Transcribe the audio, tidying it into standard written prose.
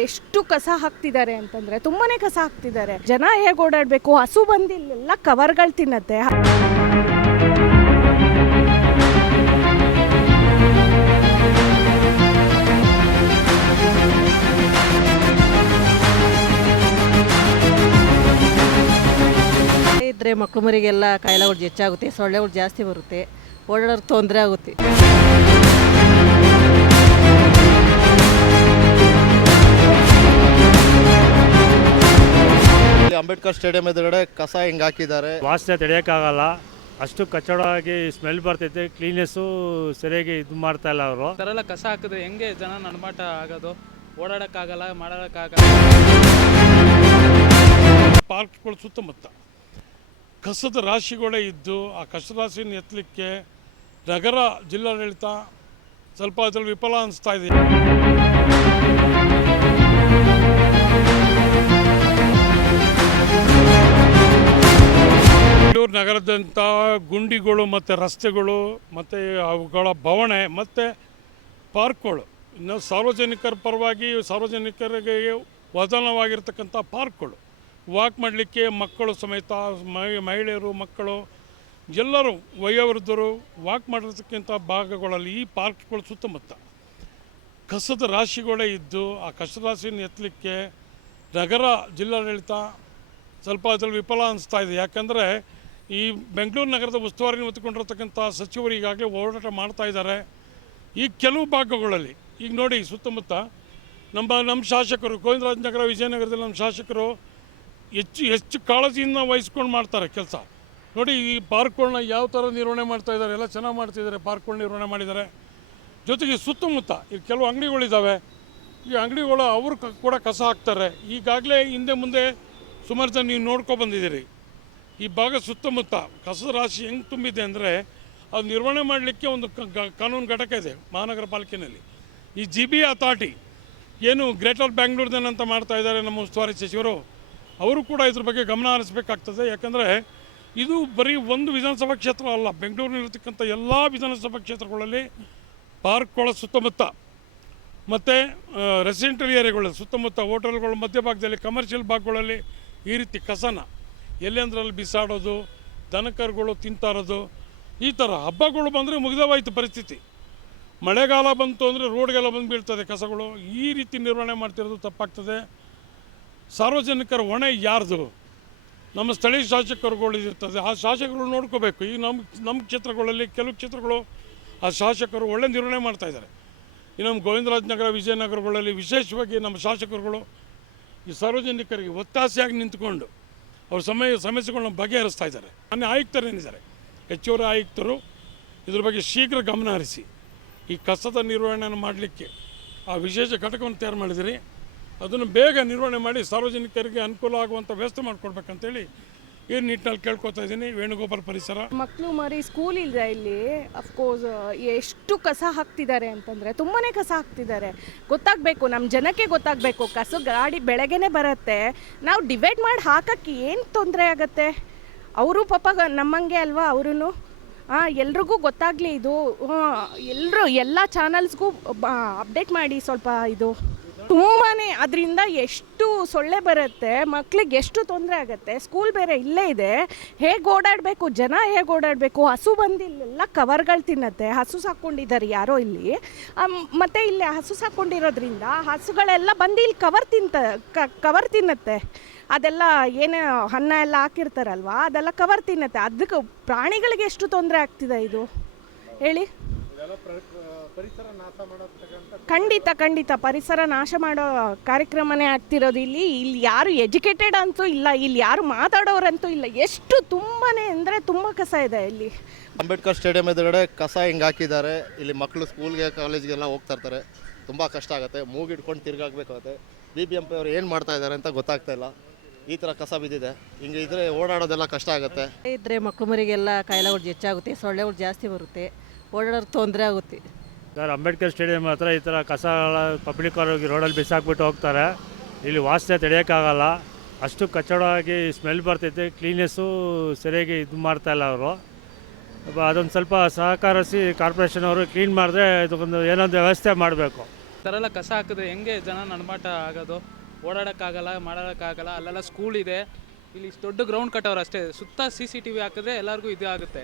ಎಷ್ಟು ಕಸ ಹಾಕ್ತಿದ್ದಾರೆ ಅಂತಂದರೆ ತುಂಬಾ ಕಸ ಹಾಕ್ತಿದ್ದಾರೆ. ಜನ ಹೇಗೆ ಓಡಾಡಬೇಕು? ಹಸು ಬಂದು ಇಲ್ಲೆಲ್ಲ ಕವರ್ಗಳು ತಿನ್ನತ್ತೆ. ಇದ್ರೆ ಮಕ್ಕಳು ಮರಿಗೆಲ್ಲ ಕಾಯಿಲೆಗಳು ಹೆಚ್ಚಾಗುತ್ತೆ, ಸೊಳ್ಳೆಗಳು ಜಾಸ್ತಿ ಬರುತ್ತೆ, ಓಡಾಡೋರು ತೊಂದರೆ ಆಗುತ್ತೆ. ಅಂಬೇಡ್ಕರ್ ಸ್ಟೇಡಿಯಂ ಎದುರುಗಡೆ ಕಸ ಹಿಂಗೆ ಹಾಕಿದ್ದಾರೆ. ವಾಸನೆ ತಡೆಯೋಕ್ಕಾಗಲ್ಲ, ಅಷ್ಟು ಕಚ್ಚಡವಾಗಿ ಸ್ಮೆಲ್ ಬರ್ತೈತೆ. ಕ್ಲೀನೆಸ್ಸು ಸರಿಯಾಗಿ ಇದು ಮಾಡ್ತಾ ಇಲ್ಲ ಅವರು. ಥರ ಕಸ ಹಾಕಿದ್ರೆ ಹೆಂಗೆ ಜನ ನಡಮಾಟ ಆಗೋದು? ಓಡಾಡೋಕ್ಕಾಗಲ್ಲ, ಮಾಡೋಕ್ಕಾಗಲ್ಲ. ಪಾರ್ಕ್ಗಳು ಸುತ್ತಮುತ್ತ ಕಸದ ರಾಶಿಗಳೇ ಇದ್ದು ಆ ಕಸದ ರಾಶಿಯನ್ನು ಎತ್ತಲಿಕ್ಕೆ ನಗರ ಜಿಲ್ಲಾಡಳಿತ ಸ್ವಲ್ಪ ಅದರಲ್ಲಿ ವಿಫಲ ಅನಿಸ್ತಾ ಇದೆ. ಬೆಂಗಳೂರು ನಗರದಂಥ ಗುಂಡಿಗಳು ಮತ್ತು ರಸ್ತೆಗಳು ಮತ್ತು ಅವುಗಳ ಬವಣೆ ಮತ್ತು ಪಾರ್ಕ್ಗಳು, ಇನ್ನು ಸಾರ್ವಜನಿಕರ ಪರವಾಗಿ ಸಾರ್ವಜನಿಕರಿಗೆ ವಜನವಾಗಿರ್ತಕ್ಕಂಥ ಪಾರ್ಕ್ಗಳು, ವಾಕ್ ಮಾಡಲಿಕ್ಕೆ ಮಕ್ಕಳು ಸಮೇತ ಮಹಿಳೆಯರು, ಮಕ್ಕಳು ಎಲ್ಲರೂ ವಯೋವೃದ್ಧರು ವಾಕ್ ಮಾಡಿರ್ತಕ್ಕಂಥ ಭಾಗಗಳಲ್ಲಿ ಈ ಪಾರ್ಕ್ಗಳು ಸುತ್ತಮುತ್ತ ಕಸದ ರಾಶಿಗಳೇ ಇದ್ದು ಆ ಕಸದ ರಾಶಿಯನ್ನು ಎತ್ತಲಿಕ್ಕೆ ನಗರ ಜಿಲ್ಲಾಡಳಿತ ಸ್ವಲ್ಪ ಅದರಲ್ಲಿ ವಿಫಲ ಅನಿಸ್ತಾ ಇದೆ. ಯಾಕಂದರೆ ಈ ಬೆಂಗಳೂರು ನಗರದ ಉಸ್ತುವಾರಿ ಹೊತ್ತುಕೊಂಡಿರ್ತಕ್ಕಂಥ ಸಚಿವರು ಈಗಾಗಲೇ ಹೋರಾಟ ಮಾಡ್ತಾ ಇದ್ದಾರೆ. ಈ ಕೆಲವು ಭಾಗಗಳಲ್ಲಿ ಈಗ ನೋಡಿ ಸುತ್ತಮುತ್ತ ನಮ್ಮ ಶಾಸಕರು ಗೋವಿಂದರಾಜನಗರ, ವಿಜಯನಗರದಲ್ಲಿ ನಮ್ಮ ಶಾಸಕರು ಹೆಚ್ಚು ಕಾಳಜಿಯಿಂದ ವಹಿಸ್ಕೊಂಡು ಮಾಡ್ತಾರೆ ಕೆಲಸ. ನೋಡಿ ಈ ಪಾರ್ಕ್ಗಳನ್ನ ಯಾವ ಥರ ನಿರ್ವಹಣೆ ಮಾಡ್ತಾ ಇದ್ದಾರೆ, ಎಲ್ಲ ಚೆನ್ನಾಗಿ ಮಾಡ್ತಿದ್ದಾರೆ. ಪಾರ್ಕ್ಗಳನ್ನ ನಿರ್ವಹಣೆ ಮಾಡಿದ್ದಾರೆ. ಜೊತೆಗೆ ಸುತ್ತಮುತ್ತ ಈಗ ಕೆಲವು ಅಂಗಡಿಗಳಿದ್ದಾವೆ, ಈ ಅಂಗಡಿಗಳು ಅವರು ಕೂಡ ಕಸ ಹಾಕ್ತಾರೆ. ಈಗಾಗಲೇ ಹಿಂದೆ ಮುಂದೆ ಸುಮಾರು ಜನ ನೀವು ನೋಡ್ಕೊಬಂದಿದ್ದೀರಿ. ಈ ಭಾಗ ಸುತ್ತಮುತ್ತ ಕಸದ ರಾಶಿ ಹೆಂಗೆ ತುಂಬಿದೆ ಅಂದರೆ ಅದು ನಿರ್ವಹಣೆ ಮಾಡಲಿಕ್ಕೆ ಒಂದು ಕಾನೂನು ಘಟಕ ಇದೆ ಮಹಾನಗರ ಪಾಲಿಕೆಯಲ್ಲಿ. ಈ GB ಅಥಾರಿಟಿ ಏನು ಗ್ರೇಟರ್ ಬ್ಯಾಂಗ್ಳೂರ್ದೇನಂತ ಮಾಡ್ತಾ ಇದ್ದಾರೆ ನಮ್ಮ ಉಸ್ತುವಾರಿ ಸಚಿವರು, ಅವರು ಕೂಡ ಇದ್ರ ಬಗ್ಗೆ ಗಮನ ಹರಿಸಬೇಕಾಗ್ತದೆ. ಯಾಕಂದರೆ ಇದು ಬರೀ ಒಂದು ವಿಧಾನಸಭಾ ಕ್ಷೇತ್ರ ಅಲ್ಲ, ಬೆಂಗಳೂರಿನಲ್ಲಿರ್ತಕ್ಕಂಥ ಎಲ್ಲ ವಿಧಾನಸಭಾ ಕ್ಷೇತ್ರಗಳಲ್ಲಿ ಪಾರ್ಕ್ಗಳ ಸುತ್ತಮುತ್ತ ಮತ್ತು ರೆಸಿಡೆಂಟಲ್ ಏರಿಯಾಗಳ ಸುತ್ತಮುತ್ತ ಹೋಟೆಲ್ಗಳ ಮಧ್ಯಭಾಗದಲ್ಲಿ ಕಮರ್ಷಿಯಲ್ ಭಾಗಗಳಲ್ಲಿ ಈ ರೀತಿ ಕಸನ ಎಲ್ಲೆಂದ್ರಲ್ಲಿ ಬಿಸಾಡೋದು, ದನಕರುಗಳು ತಿಂತಾ ಇರೋದು, ಈ ಥರ ಹಬ್ಬಗಳು ಬಂದರೆ ಮುಗಿದವಾಯಿತು ಪರಿಸ್ಥಿತಿ. ಮಳೆಗಾಲ ಬಂತು ಅಂದರೆ ರೋಡ್ಗೆಲ್ಲ ಬಂದು ಬೀಳ್ತದೆ ಕಸಗಳು. ಈ ರೀತಿ ನಿರ್ವಹಣೆ ಮಾಡ್ತಿರೋದು ತಪ್ಪಾಗ್ತದೆ. ಸಾರ್ವಜನಿಕರ ಹೊಣೆ ಯಾರ್ದು? ನಮ್ಮ ಸ್ಥಳೀಯ ಶಾಸಕರುಗಳು ಇರ್ತದೆ, ಆ ಶಾಸಕರು ನೋಡ್ಕೋಬೇಕು. ಈಗ ನಮ್ಮ ಕ್ಷೇತ್ರಗಳಲ್ಲಿ ಕೆಲವು ಕ್ಷೇತ್ರಗಳು ಆ ಶಾಸಕರು ಒಳ್ಳೆ ನಿರ್ವಹಣೆ ಮಾಡ್ತಾಯಿದ್ದಾರೆ. ಈ ನಮ್ಮ ಗೋವಿಂದರಾಜನಗರ, ವಿಜಯನಗರಗಳಲ್ಲಿ ವಿಶೇಷವಾಗಿ ನಮ್ಮ ಶಾಸಕರುಗಳು ಈ ಸಾರ್ವಜನಿಕರಿಗೆ ಒತ್ತಾಸೆಯಾಗಿ ನಿಂತ್ಕೊಂಡು ಅವ್ರ ಸಮಸ್ಯೆಗಳನ್ನ ಬಗೆಹರಿಸ್ತಾ ಇದ್ದಾರೆ. ಆಯುಕ್ತರೇನಿದ್ದಾರೆ, ಹೆಚ್ಚುವರಿ ಆಯುಕ್ತರು ಇದ್ರ ಬಗ್ಗೆ ಶೀಘ್ರ ಗಮನ ಹರಿಸಿ ಈ ಕಸದ ನಿರ್ವಹಣೆಯನ್ನು ಮಾಡಲಿಕ್ಕೆ ಆ ವಿಶೇಷ ಘಟಕವನ್ನು ತಯಾರು ಮಾಡಿದಿರಿ. ಅದನ್ನು ಬೇಗ ನಿರ್ವಹಣೆ ಮಾಡಿ ಸಾರ್ವಜನಿಕರಿಗೆ ಅನುಕೂಲ ಆಗುವಂಥ ವ್ಯವಸ್ಥೆ ಮಾಡಿಕೊಡ್ಬೇಕಂತೇಳಿ ಈ ನಿಟ್ಟಿನಲ್ಲಿ ಕೇಳ್ಕೊತಾ ಇದ್ದೀನಿ. ವೇಣುಗೋಪಾಲ್ ಪರಿಸರ. ಮಕ್ಕಳು ಮರಿ ಸ್ಕೂಲ್ ಇದೆ ಇಲ್ಲಿ. ಅಫ್ಕೋರ್ಸ್ ಎಷ್ಟು ಕಸ ಹಾಕ್ತಿದ್ದಾರೆ ಅಂತಂದರೆ ತುಂಬಾ ಕಸ ಹಾಕ್ತಿದ್ದಾರೆ. ಗೊತ್ತಾಗಬೇಕು, ನಮ್ಮ ಜನಕ್ಕೆ ಗೊತ್ತಾಗಬೇಕು. ಕಸ ಗಾಡಿ ಬೆಳಗ್ಗೆನೇ ಬರುತ್ತೆ, ನಾವು ಡಿವೈಡ್ ಮಾಡಿ ಹಾಕೋಕ್ಕೆ ಏನು ತೊಂದರೆ ಆಗುತ್ತೆ? ಅವರು ಪಾಪ ನಮ್ಮಂಗೆ ಅಲ್ವಾ ಅವರು. ಎಲ್ರಿಗೂ ಗೊತ್ತಾಗಲಿ ಇದು. ಎಲ್ಲ ಚಾನಲ್ಸ್ಗೂ ಅಪ್ಡೇಟ್ ಮಾಡಿ ಸ್ವಲ್ಪ. ಇದು ತುಂಬಾ ಅದರಿಂದ ಎಷ್ಟು ಸೊಳ್ಳೆ ಬರುತ್ತೆ, ಮಕ್ಳಿಗೆ ಎಷ್ಟು ತೊಂದರೆ ಆಗುತ್ತೆ. ಸ್ಕೂಲ್ ಬೇರೆ ಇಲ್ಲೇ ಇದೆ, ಹೇಗೆ ಓಡಾಡಬೇಕು ಜನ, ಹೇಗೆ ಓಡಾಡಬೇಕು? ಹಸು ಬಂದು ಇಲ್ಲೆಲ್ಲ ಕವರ್ಗಳು ತಿನ್ನತ್ತೆ. ಹಸು ಸಾಕ್ಕೊಂಡಿದ್ದಾರೆ ಯಾರೋ ಇಲ್ಲಿ. ಮತ್ತು ಇಲ್ಲಿ ಹಸು ಸಾಕ್ಕೊಂಡಿರೋದ್ರಿಂದ ಹಸುಗಳೆಲ್ಲ ಬಂದು ಇಲ್ಲಿ ಕವರ್ ತಿನ್ನತ್ತೆ. ಅದೆಲ್ಲ ಏನು ಅನ್ನ ಎಲ್ಲ ಹಾಕಿರ್ತಾರಲ್ವ, ಅದೆಲ್ಲ ಕವರ್ ತಿನ್ನತ್ತೆ. ಅದಕ್ಕೆ ಪ್ರಾಣಿಗಳಿಗೆ ಎಷ್ಟು ತೊಂದರೆ ಆಗ್ತಿದೆ ಇದು ಹೇಳಿ. ಖಂಡಿತ ಪರಿಸರ ನಾಶ ಮಾಡೋ ಕಾರ್ಯಕ್ರಮನೇ ಆಗ್ತಿರೋದು ಇಲ್ಲಿ. ಯಾರು ಎಜುಕೇಟೆಡ್ ಅಂತೂ ಇಲ್ಲ, ಇಲ್ಲಿ ಯಾರು ಮಾತಾಡೋರಂತೂ ಇಲ್ಲ. ಎಷ್ಟು ತುಂಬಾ ಅಂದರೆ ತುಂಬ ಕಸ ಇದೆ ಇಲ್ಲಿ. ಅಂಬೇಡ್ಕರ್ ಸ್ಟೇಡಿಯಂ ಎದುರುಗಡೆ ಕಸ ಹಿಂಗೆ ಹಾಕಿದ್ದಾರೆ. ಇಲ್ಲಿ ಮಕ್ಕಳು ಸ್ಕೂಲ್ಗೆ ಕಾಲೇಜ್ಗೆಲ್ಲ ಹೋಗ್ತಾ ಇರ್ತಾರೆ, ತುಂಬ ಕಷ್ಟ ಆಗುತ್ತೆ. ಮೂಗಿಡ್ಕೊಂಡು ತಿರ್ಗಾಗಬೇಕಾಗುತ್ತೆ. BBMP ಅವರು ಏನು ಮಾಡ್ತಾ ಇದ್ದಾರೆ ಅಂತ ಗೊತ್ತಾಗ್ತಾ ಇಲ್ಲ. ಈ ಥರ ಕಸ ಬಿದ್ದಿದೆ, ಹಿಂಗೆ ಇದ್ರೆ ಓಡಾಡೋದೆಲ್ಲ ಕಷ್ಟ ಆಗುತ್ತೆ. ಇದ್ರೆ ಮಕ್ಕಳು ಮರಿಗೆಲ್ಲ ಕಾಯಿಲೆಗಳು ಹೆಚ್ಚಾಗುತ್ತೆ, ಸೊಳ್ಳೆಗಳು ಜಾಸ್ತಿ ಬರುತ್ತೆ, ಓಡಾಡೋರು ತೊಂದರೆ ಆಗುತ್ತೆ. ಸರ್, ಅಂಬೇಡ್ಕರ್ ಸ್ಟೇಡಿಯಂ ಹತ್ರ ಈ ಥರ ಕಸಗಳ ಪಬ್ಲಿಕ್ ಅವ್ರಿಗೆ ರೋಡಲ್ಲಿ ಬಿಸಾಕ್ಬಿಟ್ಟು ಹೋಗ್ತಾರೆ. ಇಲ್ಲಿ ವಾಸನೆ ತಡೆಯೋಕ್ಕಾಗಲ್ಲ, ಅಷ್ಟು ಕಚ್ಚಡವಾಗಿ ಸ್ಮೆಲ್ ಬರ್ತೈತೆ. ಕ್ಲೀನೆಸ್ಸು ಸರಿಯಾಗಿ ಇದು ಮಾಡ್ತಾ ಇಲ್ಲ ಅವರು. ಅದೊಂದು ಸ್ವಲ್ಪ ಸಹಕರಿಸಿ ಕಾರ್ಪೊರೇಷನ್ ಅವರು ಕ್ಲೀನ್ ಮಾಡಿದ್ರೆ ಇದಕ್ಕೊಂದು ಏನೊಂದು ವ್ಯವಸ್ಥೆ ಮಾಡಬೇಕು. ಥರ ಎಲ್ಲ ಕಸ ಹಾಕಿದ್ರೆ ಹೆಂಗೆ ಜನ ನಡಮಾಟ ಆಗೋದು? ಓಡಾಡೋಕ್ಕಾಗಲ್ಲ, ಅಲ್ಲೆಲ್ಲ ಸ್ಕೂಲ್ ಇದೆ, ಇಲ್ಲಿ ಇಷ್ಟು ದೊಡ್ಡ ಗ್ರೌಂಡ್ ಕಟ್ಟೋರು ಅಷ್ಟೇ, ಸುತ್ತ CCTV ಹಾಕಿದ್ರೆ ಎಲ್ಲರಿಗೂ ಇದು ಆಗುತ್ತೆ.